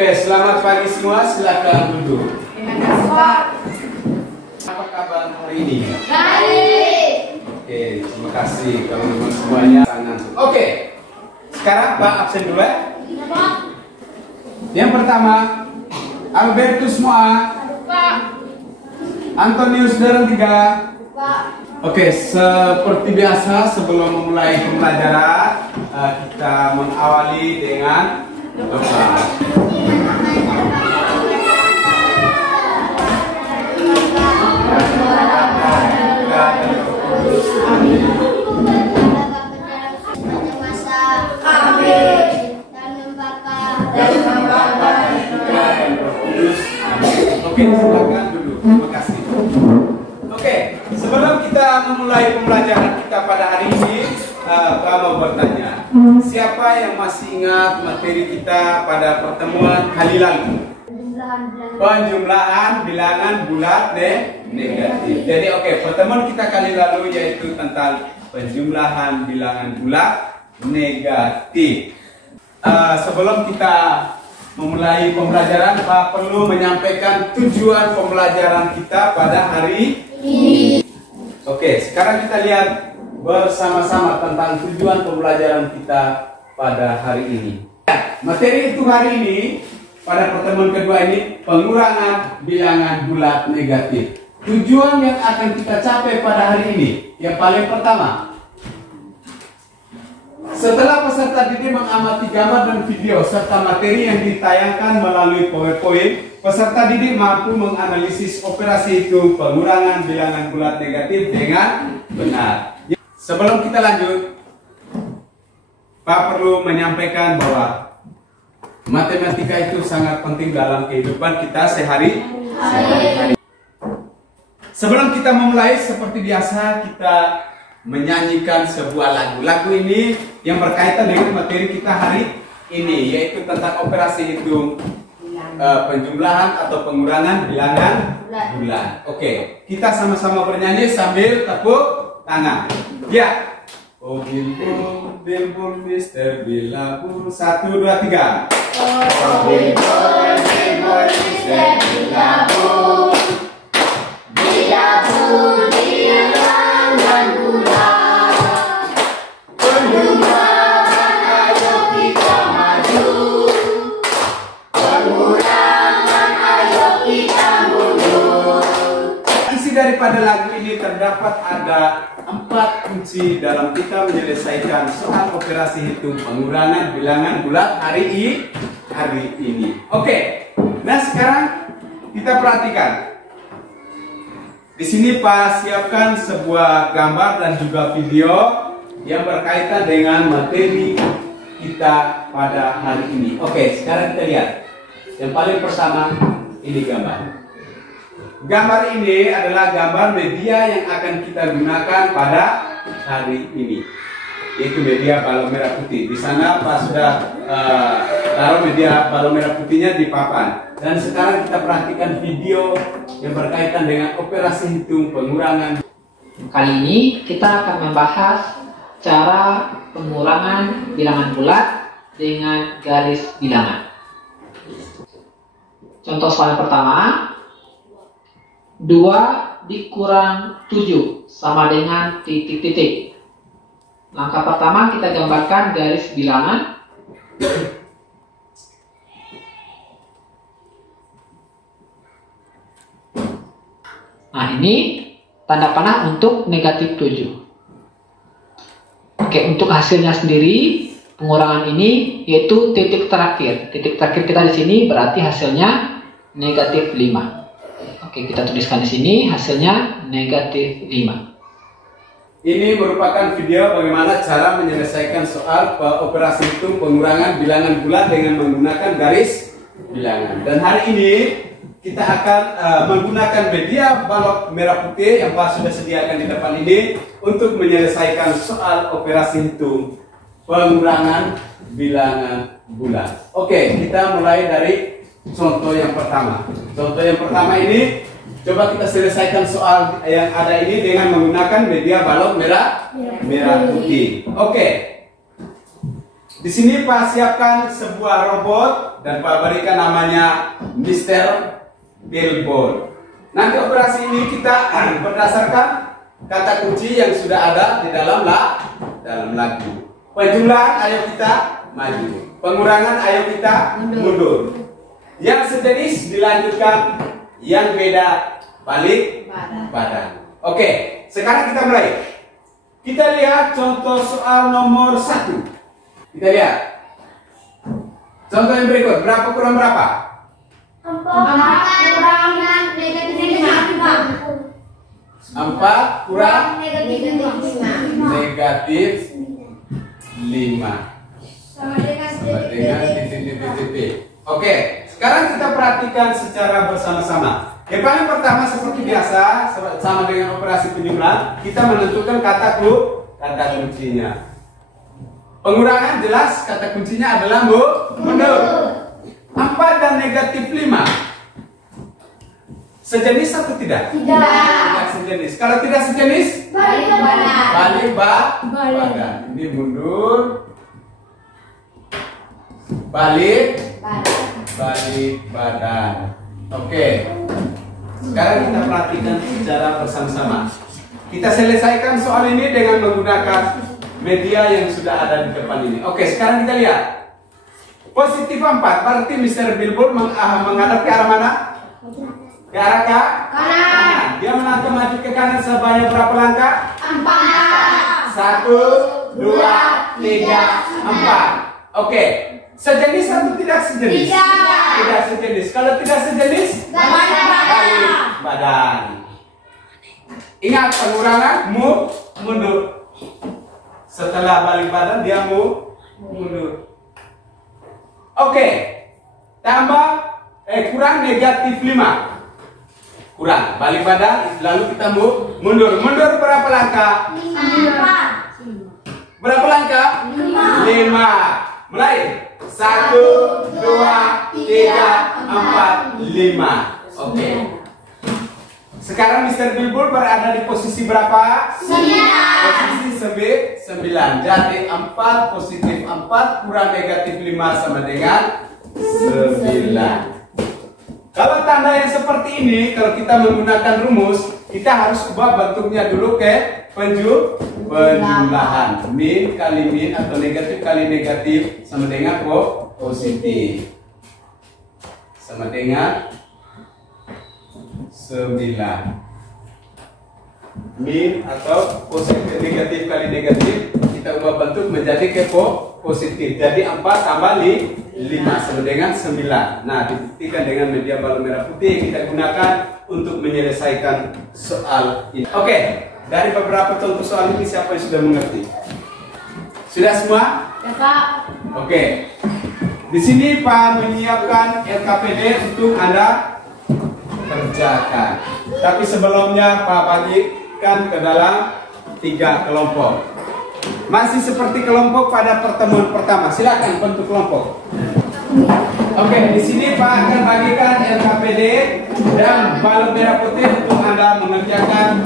Oke, selamat pagi semua. Silakan duduk. Terima kasih, Pak. Apa kabar hari ini? Baik. Oke, terima kasih teman-teman semuanya. Oke, sekarang Pak absen dulu ya. Yang pertama, Albertus Moa, Pak. Antonius Deren 3. Pak. Oke, seperti biasa sebelum memulai pembelajaran kita mengawali dengan doa. Oke, silakan duduk. Terima kasih. Oke, sebelum kita memulai pembelajaran kita pada hari ini, Pak mau bertanya, siapa yang masih ingat materi kita pada pertemuan kali lalu? Penjumlahan bilangan bulat negatif. Jadi oke, pertemuan kita kali lalu yaitu tentang penjumlahan bilangan bulat negatif. Sebelum kita memulai pembelajaran, Pak perlu menyampaikan tujuan pembelajaran kita pada hari ini. Oke, sekarang kita lihat bersama-sama tentang tujuan pembelajaran kita pada hari ini. Materi itu hari ini pada pertemuan kedua ini pengurangan bilangan bulat negatif. Tujuan yang akan kita capai pada hari ini yang paling pertama, setelah peserta didik mengamati gambar dan video serta materi yang ditayangkan melalui PowerPoint, peserta didik mampu menganalisis operasi hitung pengurangan bilangan bulat negatif dengan benar. Sebelum kita lanjut, Pak perlu menyampaikan bahwa matematika itu sangat penting dalam kehidupan kita sehari-hari. Sebelum kita memulai, seperti biasa kita menyanyikan sebuah lagu. Lagu ini yang berkaitan dengan materi kita hari ini, yaitu tentang operasi hitung penjumlahan atau pengurangan bilangan bulat. Oke, kita sama-sama bernyanyi sambil tepuk tangan. Ya. Oh bimbul, bimbul, Mister Bilabul. 1, 2, 3. Oh bimbul, bimbul, Mister Bilabul. Bilabul, bilangan bulat. Penjumlahan ayo kita maju. Pengurangan ayo kita mundur. Isi daripada lagu ini terdapat ada 4 kunci dalam kita menyelesaikan soal operasi hitung pengurangan bilangan bulat hari ini. Oke, nah sekarang kita perhatikan. Di sini Pak siapkan sebuah gambar dan juga video yang berkaitan dengan materi kita pada hari ini. Oke, sekarang kita lihat. Yang paling pertama ini gambar. Gambar ini adalah gambar media yang akan kita gunakan pada hari ini, yaitu media balon merah putih. Di sana Pak sudah taruh media balon merah putihnya di papan. Dan sekarang kita perhatikan video yang berkaitan dengan operasi hitung pengurangan. Kali ini kita akan membahas cara pengurangan bilangan bulat dengan garis bilangan. Contoh soal pertama, 2 dikurang 7 sama dengan titik-titik. Langkah pertama kita gambarkan garis bilangan. Nah ini tanda panah untuk negatif 7. Oke, untuk hasilnya sendiri pengurangan ini yaitu titik terakhir. Titik terakhir kita di sini berarti hasilnya negatif 5. Oke, kita tuliskan di sini hasilnya negatif 5. Ini merupakan video bagaimana cara menyelesaikan soal operasi hitung pengurangan bilangan bulat dengan menggunakan garis bilangan. Dan hari ini kita akan menggunakan media balok merah putih yang Pak sudah sediakan di depan ini untuk menyelesaikan soal operasi hitung pengurangan bilangan bulat. Oke, kita mulai dari contoh yang pertama. Contoh yang pertama ini coba kita selesaikan soal yang ada ini dengan menggunakan media balok merah putih. Oke. Di sini Pak siapkan sebuah robot dan Pak berikan namanya Mr. Billboard. Nanti operasi ini kita berdasarkan kata kunci yang sudah ada di dalam lagu. Penjumlahan ayo kita maju, pengurangan ayo kita mundur. Yang sejenis dilanjutkan, yang beda balik badan. Oke, sekarang kita mulai. Kita lihat contoh soal nomor 1. Kita lihat contoh yang berikut. Berapa kurang berapa? 4 kurang negatif 5. 4 kurang Negatif 5. negatif 5 Sama dengan titik. Oke, sekarang kita perhatikan secara bersama-sama. Yang paling pertama seperti biasa, sama dengan operasi penjumlahan, kita menentukan kata kuncinya. Pengurangan jelas kata kuncinya adalah mundur. 4 dan negatif 5 sejenis atau tidak? Tidak sejenis. Kalau tidak sejenis, balik badan. Ini mundur, balik badan. Oke. Sekarang kita perhatikan secara bersama-sama. Kita selesaikan soal ini dengan menggunakan media yang sudah ada di depan ini. Oke, sekarang kita lihat. Positif 4, berarti Mr. Billboard menghadap ke arah mana? Ke arah kanan. Dia melangkah maju ke kanan sebanyak berapa langkah? 4. 1, 2, 3, 4. Oke. Sejenis atau tidak sejenis? Tidak sejenis. Kalau tidak sejenis, balik badan. Ingat, pengurangan mundur. Setelah balik badan dia mundur. Oke. Tambah kurang negatif 5. Kurang balik badan, lalu kita mundur. Mundur berapa langkah? 5. Berapa langkah? 5. Mulai. 1, 2, 3, 4, 5. Oke. Sekarang Mr. Billboard berada di posisi berapa? 9. Posisi 9. Jadi 4 positif 4 kurang negatif 5 sama dengan 9. Kalau tanda yang seperti ini, kalau kita menggunakan rumus, kita harus ubah bentuknya dulu ke penjumlahan. Min kali min atau negatif kali negatif sama dengan positif. Sama dengan 9. Min atau positif negatif kali negatif kita ubah bentuk menjadi ke positif. Jadi 4 tambah 5 sama dengan 9. Nah, dibuktikan dengan media balon merah putih yang kita gunakan untuk menyelesaikan soal ini. Oke, dari beberapa contoh soal ini siapa yang sudah mengerti? Sudah semua? Ya, Pak. Oke. Di sini Pak menyiapkan LKPD untuk Anda kerjakan. Tapi sebelumnya Pak bagikan ke dalam 3 kelompok. Masih seperti kelompok pada pertemuan pertama. Silakan bentuk kelompok. Oke, di sini Pak akan bagikan LKPD dan balon merah putih untuk Anda mengerjakan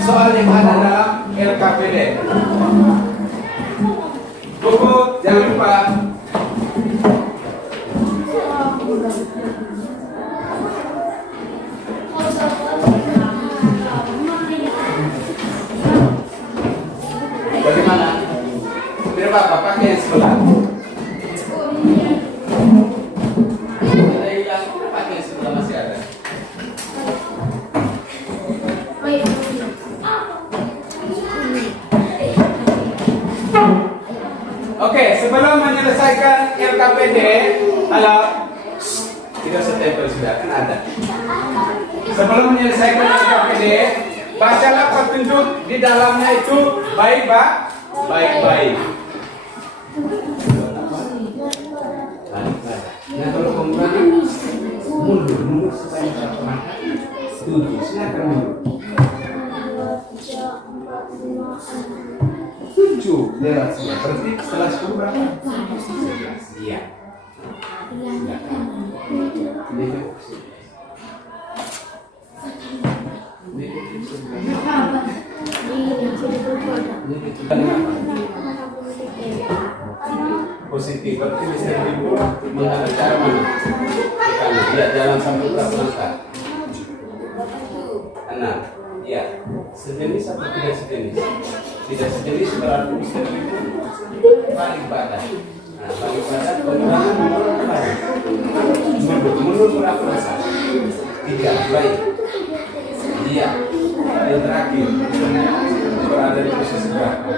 soal yang ada dalam LKPD. Buku jangan lupa. Bagaimana? Berapa Pak pakai yang sebelah? Ada hilang, pakai yang sebelah masih ada. Oke, sebelum menyelesaikan LKPD, halo, tidak setempel sudah kan ada. Sebelum menyelesaikan LKPD, bacalah petunjuk di dalamnya itu baik-baik. Nah, kalau pengurangan mundur supaya maka 7 silakan mundur. 7 lewat sini. Berarti setelah 10 berapa? 11. Iya. Positif. Berarti bisa ibu menghadap cara mana? Lihat jalan sampai ke langkah. 6. Iya. Sejenis atau tidak sejenis? Tidak sejenis berarti bisa ibu balik badan. Nah, balik badan pengurangan mundur berapa masa? 3. Baik. Iya. Yang terakhir berada di posisi berapa?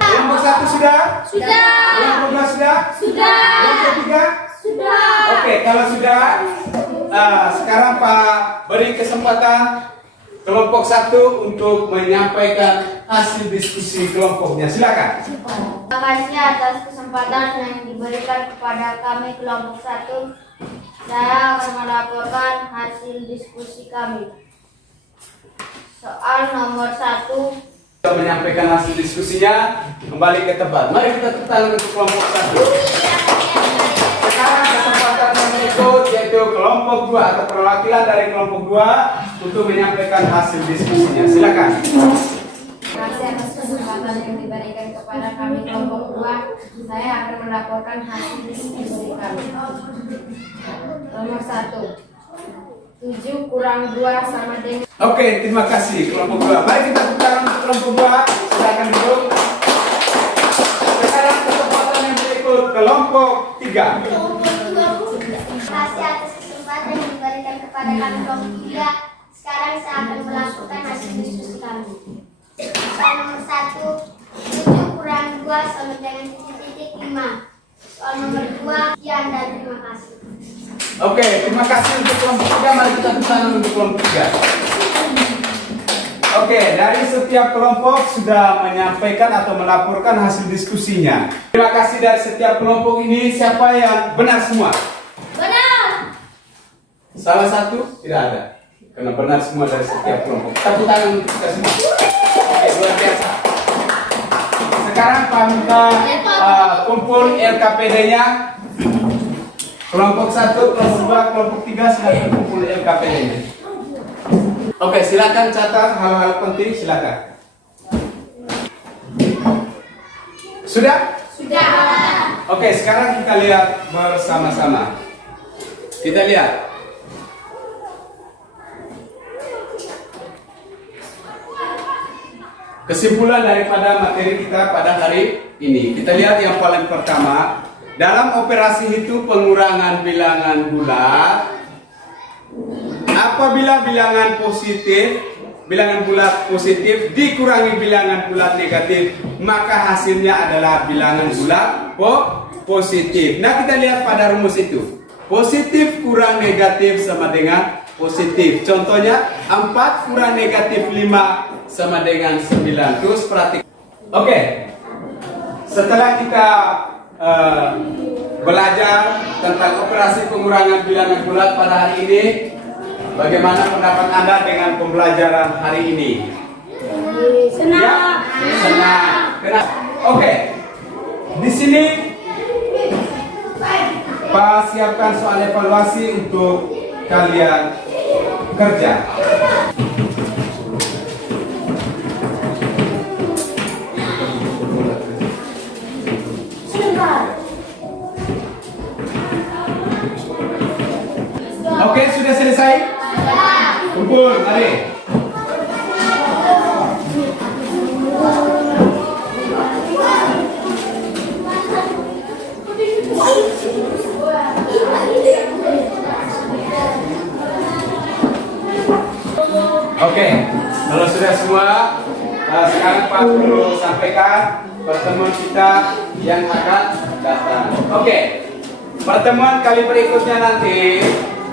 Kelompok 1 sudah? Sudah. Kelompok 2 sudah? Sudah. Kelompok 3? Sudah. Oke, kalau sudah, sekarang Pak beri kesempatan kelompok 1 untuk menyampaikan hasil diskusi kelompoknya. Silakan. Terima kasih atas kesempatan yang diberikan kepada kami kelompok 1. Saya akan melaporkan hasil diskusi kami. Soal nomor 1. Kita menyampaikan hasil diskusinya kembali ke tempat. Mari kita tepuk tangan untuk kelompok 1. Sekarang kesempatan yang berikut yaitu kelompok 2 atau perwakilan dari kelompok 2 untuk menyampaikan hasil diskusinya. Silakan. Terima kasih atas kesempatan yang diberikan kepada kami kelompok 2. Saya akan melaporkan hasil diskusi kami. Nomor 1. 7 kurang 2 sama dengan. Oke, terima kasih kelompok 2. Mari kita tepuk tangan untuk kelompok 2. Silakan duduk. Sekarang kesempatan yang berikut kelompok 3. Terima kasih atas kesempatan yang diberikan kepada kami kelompok 3. Sekarang saya akan melakukan hasil diskusi kami. Soal nomor 1, 7 kurang 2 sama dengan titik-titik 5. Soal nomor 2, sekian dan terima kasih. Oke, terima kasih untuk kelompok 3. Mari kita tepuk tangan untuk kelompok 3. Oke, dari setiap kelompok sudah menyampaikan atau melaporkan hasil diskusinya. Terima kasih dari setiap kelompok ini. Siapa yang benar semua? Benar. Salah satu? Tidak ada. Karena benar semua dari setiap kelompok. Tepuk tangan untuk kita semua. Oke, luar biasa. Sekarang Pak minta kumpul LKPD-nya. Kelompok 1, kelompok 2, kelompok 3 silakan kumpul LKPD-nya. Oke, silakan catat hal-hal penting, silakan. Sudah? Sudah. Oke, sekarang kita lihat bersama-sama. Kita lihat. Kesimpulan daripada materi kita pada hari ini. Kita lihat yang paling pertama. Dalam operasi itu pengurangan bilangan bulat. Apabila bilangan bulat positif dikurangi bilangan bulat negatif, maka hasilnya adalah bilangan bulat positif. Nah, kita lihat pada rumus itu. Positif kurang negatif sama dengan positif. Contohnya 4 kurang negatif 5 sama dengan 9. Terus perhatikan. Oke. Setelah kita belajar tentang operasi pengurangan bilangan bulat pada hari ini, bagaimana pendapat Anda dengan pembelajaran hari ini? Senang. Ya? Senang. Kenapa? Oke. Di sini Pak siapkan soal evaluasi untuk kalian kerja. Oke, sudah selesai? Kumpul, mari. Oke, kalau sudah semua, sekarang Pak perlu sampaikan pertemuan kita yang akan datang. Oke, pertemuan kali berikutnya nanti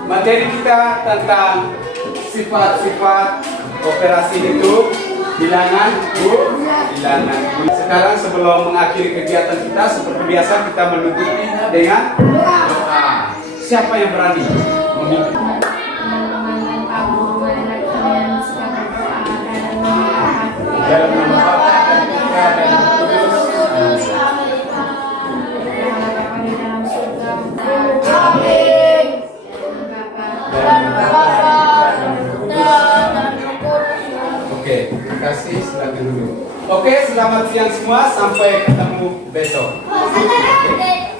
materi kita tentang sifat-sifat operasi hitung bilangan bilangan. Sekarang sebelum mengakhiri kegiatan kita seperti biasa kita menutupnya dengan doa. Siapa yang berani memimpin? Dalam nama Bapa dan Putra dan Roh Kudus. Oke, terima kasih. Silakan dulu. Oke, selamat siang semua. Sampai ketemu besok. Oh, sekarang